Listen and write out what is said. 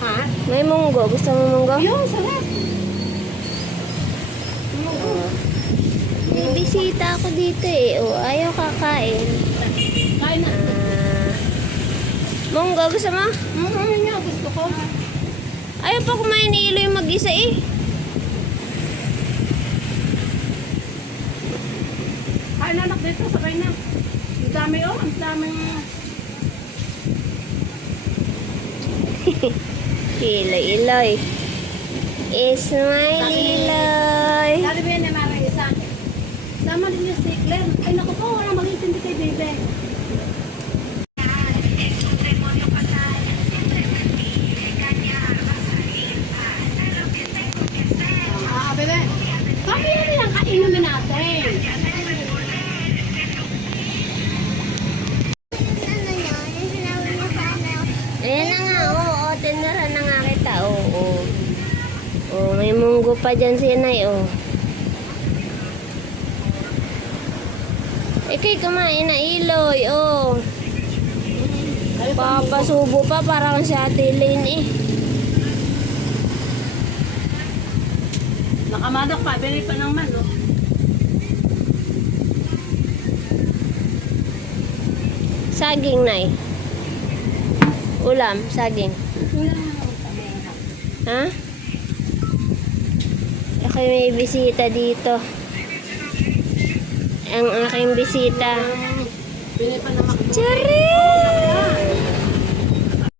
Ha? May munggo. Gusto mo munggo? Yung sarap. May bisita ako dito eh. O, ayaw kakain. Kain na. Munggo, gusto mo? Yun nga, gusto ko. Ayaw pa kumain ni Ilo yung mag-isa eh. Kain na anak dito, sabay na. Ang dami ang daming... Iloy. Ismail Iloy. Dali mo yan na marang isa. Sama din yung stickler. Ay naku po, walang mag-intindi kay Bebe. Bebe. Kami yun lang kainumin natin. Ayan na nga, oo. Tinara na nga kita, oo. Oh, may munggo pa dyan si Inay, oh. Ikay kumain na Iloy, oh. Papasubo pa, parang si Ate Lane, eh. Nakamadok pa, binay pa ng man, oh. Saging, Nay. Ulam, saging. Ha? Ako may bisita dito. Ang aking bisita. Binay pa ng makdo. Charis!